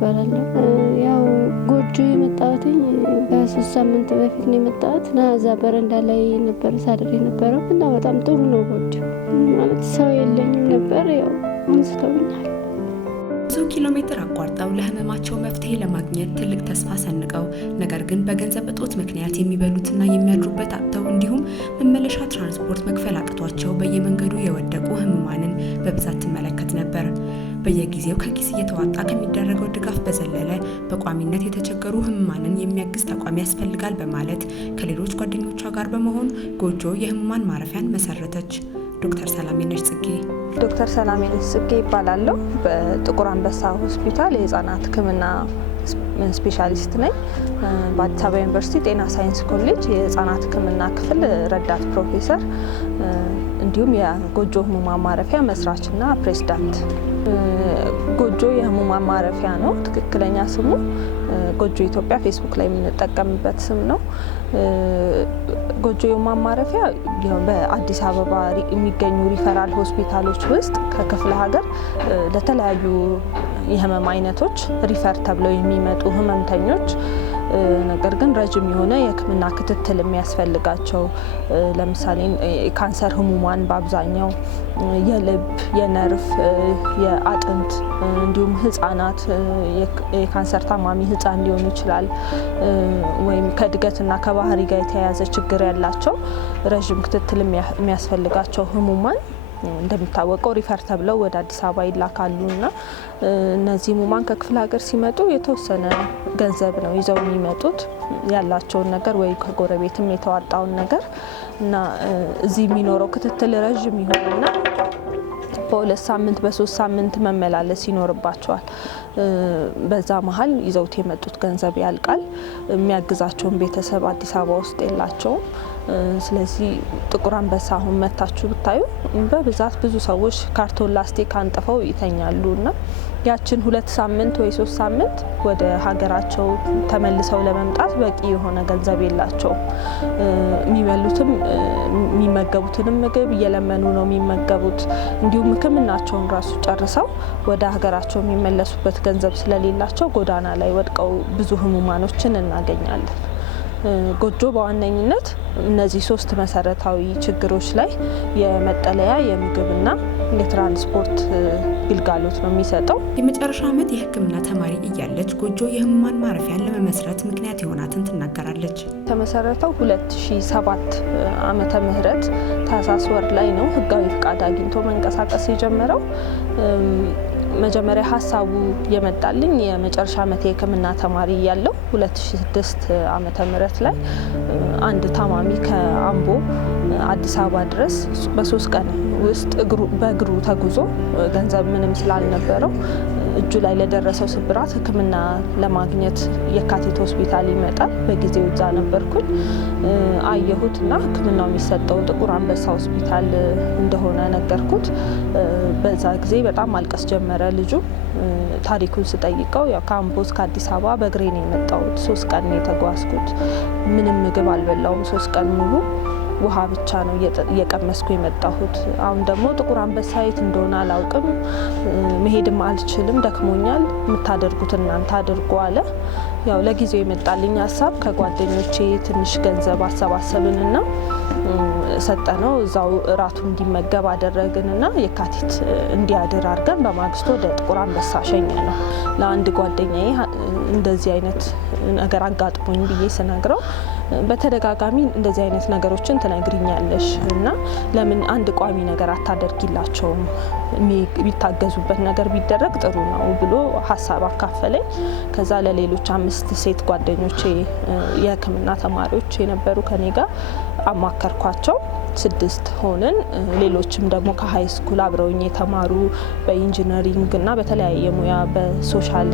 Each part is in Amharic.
እባላለሁ። ያው ጎጆ የመጣሁት ከ3 ሳምንት በፊት ነው የመጣሁት እና እዛ በረንዳ ላይ ነበር ሳድር የነበረው እና በጣም ጥሩ ነው ጎጆ ማለት ሰው የለኝም ነበር። ያው አንስተውኛል። ብዙ ኪሎ ሜትር አቋርጠው ለህመማቸው መፍትሄ ለማግኘት ትልቅ ተስፋ ሰንቀው ነገር ግን በገንዘብ እጦት ምክንያት የሚበሉትና የሚያድሩበት አጥተው እንዲሁም መመለሻ ትራንስፖርት መክፈል አቅቷቸው በየመንገዱ የወደቁ ህሙማንን በብዛት ትመለከት ነበር። በየጊዜው ከኪስ እየተዋጣ ከሚደረገው ድጋፍ በዘለለ በቋሚነት የተቸገሩ ህሙማንን የሚያግዝ ተቋም ያስፈልጋል በማለት ከሌሎች ጓደኞቿ ጋር በመሆን ጎጆ የህሙማን ማረፊያን መሰረተች። ዶክተር ሰላሜነሽ ጽጌ ዶክተር ሰላሜነሽ ጽጌ ይባላለሁ። በጥቁር አንበሳ ሆስፒታል የህፃናት ህክምና ስፔሻሊስት ነኝ። በአዲስ አበባ ዩኒቨርሲቲ ጤና ሳይንስ ኮሌጅ የህፃናት ህክምና ክፍል ረዳት ፕሮፌሰር እንዲሁም የጎጆ ህሙማን ማረፊያ መስራችና ፕሬዝዳንት። ጎጆ የህሙማን ማረፊያ ነው ትክክለኛ ስሙ። ጎጆ ኢትዮጵያ ፌስቡክ ላይ የምንጠቀምበት ስም ነው። ጎጆ የህሙማን ማረፊያ በአዲስ አበባ የሚገኙ ሪፈራል ሆስፒታሎች ውስጥ ከክፍለ ሀገር ለተለያዩ የህመም አይነቶች ሪፈር ተብለው የሚመጡ ህመምተኞች ነገር ግን ረጅም የሆነ የህክምና ክትትል የሚያስፈልጋቸው ለምሳሌ የካንሰር ህሙማን በአብዛኛው የልብ፣ የነርቭ፣ የአጥንት እንዲሁም ህፃናት የካንሰር ታማሚ ህፃን ሊሆን ይችላል ወይም ከእድገትና ከባህሪ ጋር የተያያዘ ችግር ያላቸው ረጅም ክትትል የሚያስፈልጋቸው ህሙማን እንደሚታወቀው ሪፈር ተብለው ወደ አዲስ አበባ ይላካሉና እነዚህ ህሙማን ከክፍለ ሀገር ሲመጡ የተወሰነ ገንዘብ ነው ይዘው የሚመጡት ያላቸውን ነገር ወይ ከጎረቤትም የተዋጣውን ነገር እና እዚህ የሚኖረው ክትትል ረጅም ይሆንና በ2 ሳምንት በ3 ሳምንት መመላለስ ይኖርባቸዋል። በዛ መሀል ይዘውት የመጡት ገንዘብ ያልቃል። የሚያግዛቸውን ቤተሰብ አዲስ አበባ ውስጥ የላቸውም። ስለዚህ ጥቁር አንበሳ አሁን መታችሁ ብታዩ በብዛት ብዙ ሰዎች ካርቶን ላስቲክ አንጥፈው ይተኛሉ እና ያችን 2 ሳምንት ወይ 3 ሳምንት ወደ ሀገራቸው ተመልሰው ለመምጣት በቂ የሆነ ገንዘብ የላቸውም። የሚበሉትም የሚመገቡትንም ምግብ እየለመኑ ነው የሚመገቡት። እንዲሁም ህክምናቸውን ራሱ ጨርሰው ወደ ሀገራቸው የሚመለሱበት ገንዘብ ስለሌላቸው ጎዳና ላይ ወድቀው ብዙ ህሙማኖችን እናገኛለን። ጎጆ በዋነኝነት እነዚህ 3 መሰረታዊ ችግሮች ላይ የመጠለያ፣ የምግብና የትራንስፖርት ግልጋሎት ነው የሚሰጠው። የመጨረሻ ዓመት የህክምና ተማሪ እያለች ጎጆ የህሙማን ማረፊያን ለመመስረት ምክንያት የሆናትን ትናገራለች። የተመሰረተው 2007 ዓመተ ምህረት ታህሳስ ወር ላይ ነው ህጋዊ ፍቃድ አግኝቶ መንቀሳቀስ የጀመረው። መጀመሪያ ሀሳቡ የመጣልኝ የመጨረሻ ዓመት የህክምና ተማሪ ያለው 2006 ዓመተ ምህረት ላይ አንድ ታማሚ ከአምቦ አዲስ አበባ ድረስ በ3 ቀን ውስጥ በእግሩ ተጉዞ ገንዘብ ምንም ስላልነበረው እጁ ላይ ለደረሰው ስብራት ህክምና ለማግኘት የካቲት ሆስፒታል ይመጣል። በጊዜው እዛ ነበርኩኝ። አየሁትና ህክምናው የሚሰጠው ጥቁር አንበሳ ሆስፒታል እንደሆነ ነገርኩት። በዛ ጊዜ በጣም ማልቀስ ጀመረ ልጁ። ታሪኩን ስጠይቀው ያው ከአምቦ እስከ አዲስ አበባ በእግሬ ነው የመጣሁት። 3 ቀን ነው የተጓዝኩት። ምንም ምግብ አልበላውም 3 ቀን ሙሉ ውሃ ብቻ ነው እየቀመስኩ የመጣሁት። አሁን ደግሞ ጥቁር አንበሳ የት እንደሆነ አላውቅም፣ መሄድም አልችልም፣ ደክሞኛል፣ የምታደርጉት እናንተ አድርጉ አለ። ያው ለጊዜው የመጣልኝ ሀሳብ ከጓደኞቼ ትንሽ ገንዘብ አሰባሰብንና ሰጠነው። እዛው እራቱ እንዲመገብ አደረግንና የካቲት እንዲያድር አድርገን በማግስቱ ወደ ጥቁር አንበሳ ሸኘ ነው። ለአንድ ጓደኛዬ እንደዚህ አይነት ነገር አጋጥሞኝ ብዬ ስነግረው በተደጋጋሚ እንደዚህ አይነት ነገሮችን ትነግሪኛለሽ እና ለምን አንድ ቋሚ ነገር አታደርጊላቸውም? የሚታገዙበት ነገር ቢደረግ ጥሩ ነው ብሎ ሀሳብ አካፈለኝ። ከዛ ለሌሎች 5 ሴት ጓደኞቼ የህክምና ተማሪዎች የነበሩ ከኔ ጋር አማከርኳቸው። 6 ሆነን ሌሎችም ደግሞ ከሀይ ስኩል አብረውኝ የተማሩ በኢንጂነሪንግ እና በተለያየ ሙያ በሶሻል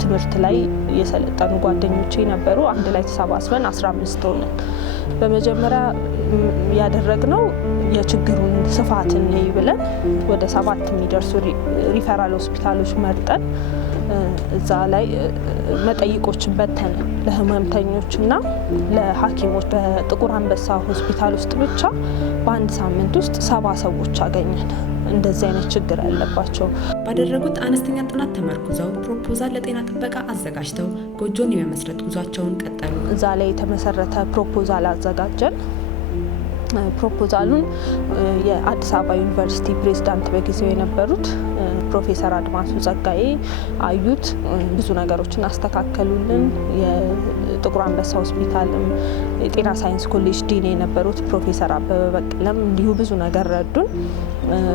ትምህርት ላይ የሰለጠኑ ጓደኞቼ ነበሩ። አንድ ላይ ተሰባስበን 15 ሆነን በመጀመሪያ ያደረግነው የችግሩን ስፋት እንይ ብለን ወደ 7 የሚደርሱ ሪፈራል ሆስፒታሎች መርጠን እዛ ላይ መጠይቆችን በተን ለህመምተኞችና ለሐኪሞች። በጥቁር አንበሳ ሆስፒታል ውስጥ ብቻ በአንድ ሳምንት ውስጥ 70 ሰዎች አገኘን። እንደዚህ አይነት ችግር ያለባቸው። ባደረጉት አነስተኛ ጥናት ተመርኩዘው ፕሮፖዛል ለጤና ጥበቃ አዘጋጅተው ጎጆን የመመስረት ጉዟቸውን ቀጠሉ። እዛ ላይ የተመሰረተ ፕሮፖዛል አዘጋጀን። ፕሮፖዛሉን የአዲስ አበባ ዩኒቨርሲቲ ፕሬዝዳንት በጊዜው የነበሩት ፕሮፌሰር አድማሱ ጸጋዬ አዩት፣ ብዙ ነገሮችን አስተካከሉልን። የጥቁር አንበሳ ሆስፒታልም የጤና ሳይንስ ኮሌጅ ዲን የነበሩት ፕሮፌሰር አበበ በቀለም እንዲሁ ብዙ ነገር ረዱን።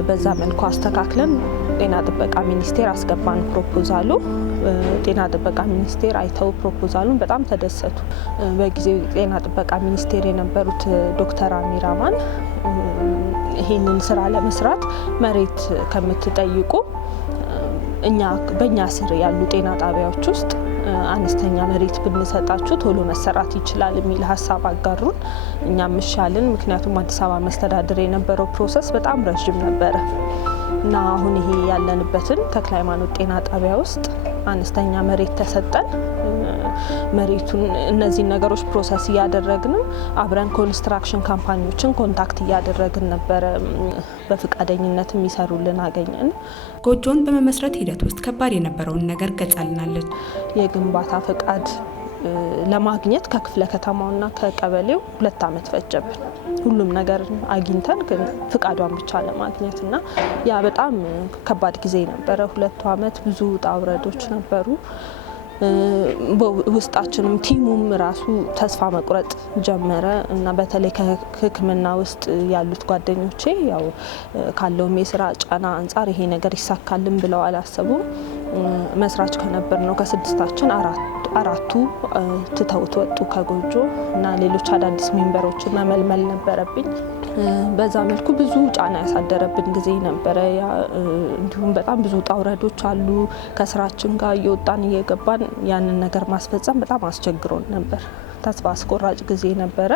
በዛ መልኩ አስተካክለን ጤና ጥበቃ ሚኒስቴር አስገባን። ፕሮፖዛሉ ጤና ጥበቃ ሚኒስቴር አይተው ፕሮፖዛሉን በጣም ተደሰቱ። በጊዜው ጤና ጥበቃ ሚኒስቴር የነበሩት ዶክተር አሚር አማን ይህንን ስራ ለመስራት መሬት ከምትጠይቁ በእኛ ስር ያሉ ጤና ጣቢያዎች ውስጥ አነስተኛ መሬት ብንሰጣችሁ ቶሎ መሰራት ይችላል የሚል ሀሳብ አጋሩን። እኛም እሻልን። ምክንያቱም አዲስ አበባ መስተዳድር የነበረው ፕሮሰስ በጣም ረዥም ነበረ እና አሁን ይሄ ያለንበትን ተክለ ሃይማኖት ጤና ጣቢያ ውስጥ አነስተኛ መሬት ተሰጠን። መሬቱን እነዚህ ነገሮች ፕሮሰስ እያደረግንም አብረን ኮንስትራክሽን ካምፓኒዎችን ኮንታክት እያደረግን ነበረ። በፍቃደኝነት የሚሰሩልን አገኘን። ጎጆን በመመስረት ሂደት ውስጥ ከባድ የነበረውን ነገር ገልጻልናለች። የግንባታ ፍቃድ ለማግኘት ከክፍለ ከተማውና ከቀበሌው 2 ዓመት ፈጀብን። ሁሉም ነገር አግኝተን ግን ፍቃዷን ብቻ ለማግኘት እና ያ በጣም ከባድ ጊዜ ነበረ። 2 ዓመት ብዙ ውጣ ውረዶች ነበሩ። ውስጣችንም ቲሙም ራሱ ተስፋ መቁረጥ ጀመረ እና በተለይ ከሕክምና ውስጥ ያሉት ጓደኞቼ ያው ካለውም የስራ ጫና አንጻር ይሄ ነገር ይሳካልን ብለው አላሰቡም። መስራች ከነበር ነው ከ6ታችን አራቱ ትተውት ወጡ ከጎጆ እና ሌሎች አዳዲስ ሜምበሮችን መመልመል ነበረብኝ። በዛ መልኩ ብዙ ጫና ያሳደረብን ጊዜ ነበረ። እንዲሁም በጣም ብዙ ጣውረዶች አሉ። ከስራችን ጋር እየወጣን እየገባን ያንን ነገር ማስፈጸም በጣም አስቸግሮን ነበር። ተስፋ አስቆራጭ ጊዜ ነበረ።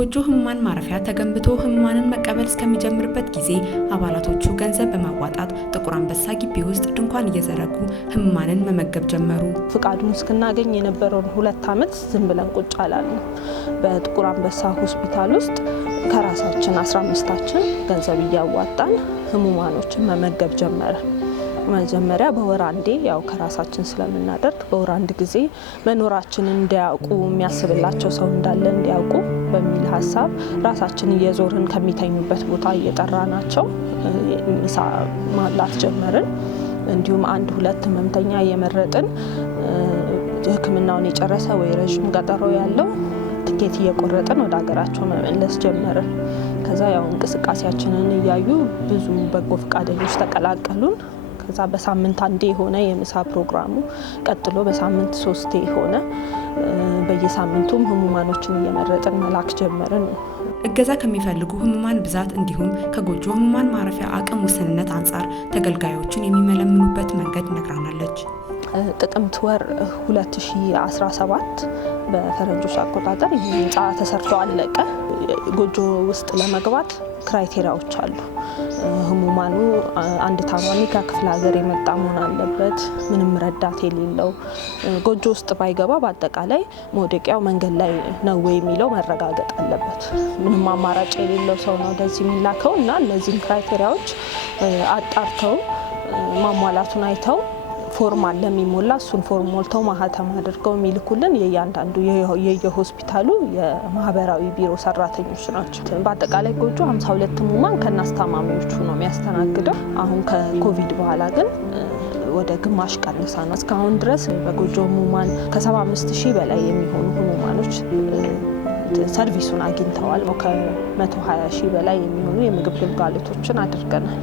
ጎጆ ህሙማን ማረፊያ ተገንብቶ ህሙማንን መቀበል እስከሚጀምርበት ጊዜ አባላቶቹ ገንዘብ በማዋጣት ጥቁር አንበሳ ግቢ ውስጥ ድንኳን እየዘረጉ ህሙማንን መመገብ ጀመሩ። ፍቃዱን እስክናገኝ የነበረውን 2 ዓመት ዝም ብለን ቁጭ አላልንም። በጥቁር አንበሳ ሆስፒታል ውስጥ ከራሳችን 15ታችን ገንዘብ እያዋጣን ህሙማኖችን መመገብ ጀመረ። መጀመሪያ በወር አንዴ ያው ከራሳችን ስለምናደርግ በወር አንድ ጊዜ መኖራችንን እንዲያውቁ የሚያስብላቸው ሰው እንዳለ እንዲያውቁ በሚል ሀሳብ ራሳችን እየዞርን ከሚተኙበት ቦታ እየጠራናቸው ምሳ ማብላት ጀመርን። እንዲሁም 1-2 ህመምተኛ እየመረጥን ሕክምናውን የጨረሰ ወይ ረዥም ቀጠሮ ያለው ትኬት እየቆረጥን ወደ ሀገራቸው መመለስ ጀመርን። ከዛ ያው እንቅስቃሴያችንን እያዩ ብዙ በጎ ፈቃደኞች ተቀላቀሉን። ከዛ በሳምንት አንዴ የሆነ የምሳ ፕሮግራሙ ቀጥሎ በሳምንት 3 የሆነ በየሳምንቱም ህሙማኖችን እየመረጥን መላክ ጀመርን። እገዛ ከሚፈልጉ ህሙማን ብዛት እንዲሁም ከጎጆ ህሙማን ማረፊያ አቅም ውስንነት አንጻር ተገልጋዮችን የሚመለምኑበት መንገድ ነግራናለች። ጥቅምት ወር 2017 በፈረንጆች አቆጣጠር ይህ ህንፃ ተሰርቶ አለቀ። ጎጆ ውስጥ ለመግባት ክራይቴሪያዎች አሉ። ህሙማኑ አንድ ታማሚ ከክፍለ ሀገር የመጣ መሆን አለበት፣ ምንም ረዳት የሌለው፣ ጎጆ ውስጥ ባይገባ በአጠቃላይ መውደቂያው መንገድ ላይ ነው የሚለው መረጋገጥ አለበት። ምንም አማራጭ የሌለው ሰው ነው ወደዚህ የሚላከው እና እነዚህን ክራይቴሪያዎች አጣርተው ማሟላቱን አይተው ፎርም አለ የሚሞላ፣ እሱን ፎርም ሞልተው ማህተም አድርገው የሚልኩልን የእያንዳንዱ የሆስፒታሉ የማህበራዊ ቢሮ ሰራተኞች ናቸው። በአጠቃላይ ጎጆ 52 ህሙማን ከናስታማሚዎቹ ነው የሚያስተናግደው። አሁን ከኮቪድ በኋላ ግን ወደ ግማሽ ቀንሳ ነው። እስካሁን ድረስ በጎጆ ህሙማን ከ75,000 በላይ የሚሆኑ ህሙማኖች ሰርቪሱን አግኝተዋል። ከ120,000 በላይ የሚሆኑ የምግብ ግልጋሎቶችን አድርገናል።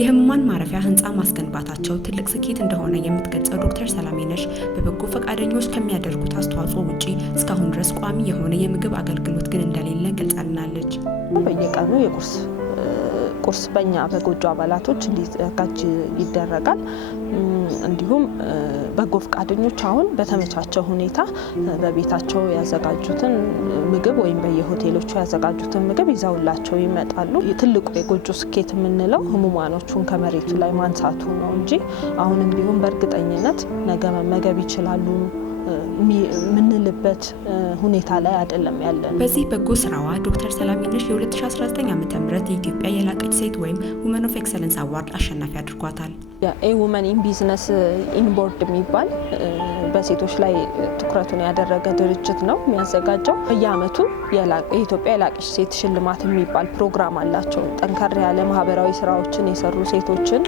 የህሙማን ማረፊያ ህንፃ ማስገንባታቸው ትልቅ ስኬት እንደሆነ የምትገልጸው ዶክተር ሰላሜነሽ በበጎ ፈቃደኞች ከሚያደርጉት አስተዋጽኦ ውጪ እስካሁን ድረስ ቋሚ የሆነ የምግብ አገልግሎት ግን እንደሌለ ገልጻልናለች። በየቀኑ ቁርስ በእኛ በጎጆ አባላቶች እንዲዘጋጅ ይደረጋል። እንዲሁም በጎ ፈቃደኞች አሁን በተመቻቸው ሁኔታ በቤታቸው ያዘጋጁትን ምግብ ወይም በየሆቴሎቹ ያዘጋጁትን ምግብ ይዘውላቸው ይመጣሉ። ትልቁ የጎጆ ስኬት የምንለው ህሙማኖቹን ከመሬቱ ላይ ማንሳቱ ነው እንጂ አሁንም ቢሆን በእርግጠኝነት ነገ መመገብ ይችላሉ ምንልበት ሁኔታ ላይ አይደለም ያለን። በዚህ በጎ ስራዋ ዶክተር ሰላሚነሽ የ2019 ዓ.ም የኢትዮጵያ የላቀች ሴት ወይም ውመን ኦፍ ኤክሰለንስ አዋርድ አሸናፊ አድርጓታል። ውመን ኢን ቢዝነስ ኢን ቦርድ የሚባል በሴቶች ላይ ትኩረቱን ያደረገ ድርጅት ነው የሚያዘጋጀው። በየአመቱ የኢትዮጵያ የላቀች ሴት ሽልማት የሚባል ፕሮግራም አላቸው። ጠንከር ያለ ማህበራዊ ስራዎችን የሰሩ ሴቶችን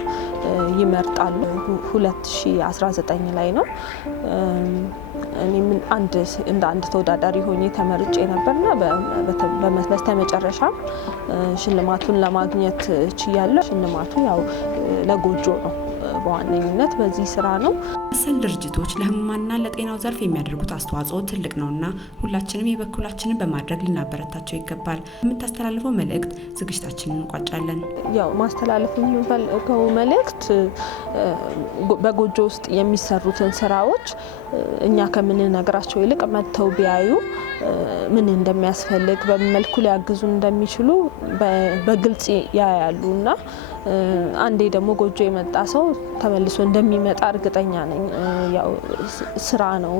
ይመርጣሉ። 2019 ላይ ነው። እኔም እንደ አንድ ተወዳዳሪ ሆኜ ተመርጬ ነበርና በስተመጨረሻ ሽልማቱን ለማግኘት ችያለሁ። ሽልማቱ ያው ለጎጆ ነው በዋነኝነት በዚህ ስራ ነው። መሰል ድርጅቶች ለህሙማንና ለጤናው ዘርፍ የሚያደርጉት አስተዋጽኦ ትልቅ ነውና ሁላችንም የበኩላችንን በማድረግ ልናበረታቸው ይገባል። የምታስተላልፈው መልእክት ዝግጅታችንን እንቋጫለን። ያው ማስተላለፍ የምፈልገው መልእክት በጎጆ ውስጥ የሚሰሩትን ስራዎች እኛ ከምንነግራቸው ይልቅ መጥተው ቢያዩ ምን እንደሚያስፈልግ በምን መልኩ ሊያግዙን እንደሚችሉ በግልጽ ያያሉና አንዴ ደግሞ ጎጆ የመጣ ሰው ተመልሶ እንደሚመጣ እርግጠኛ ነኝ። ያው ስራ ነው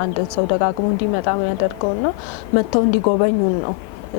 አንድ ሰው ደጋግሞ እንዲመጣ የሚያደርገውና መጥተው እንዲጎበኙን ነው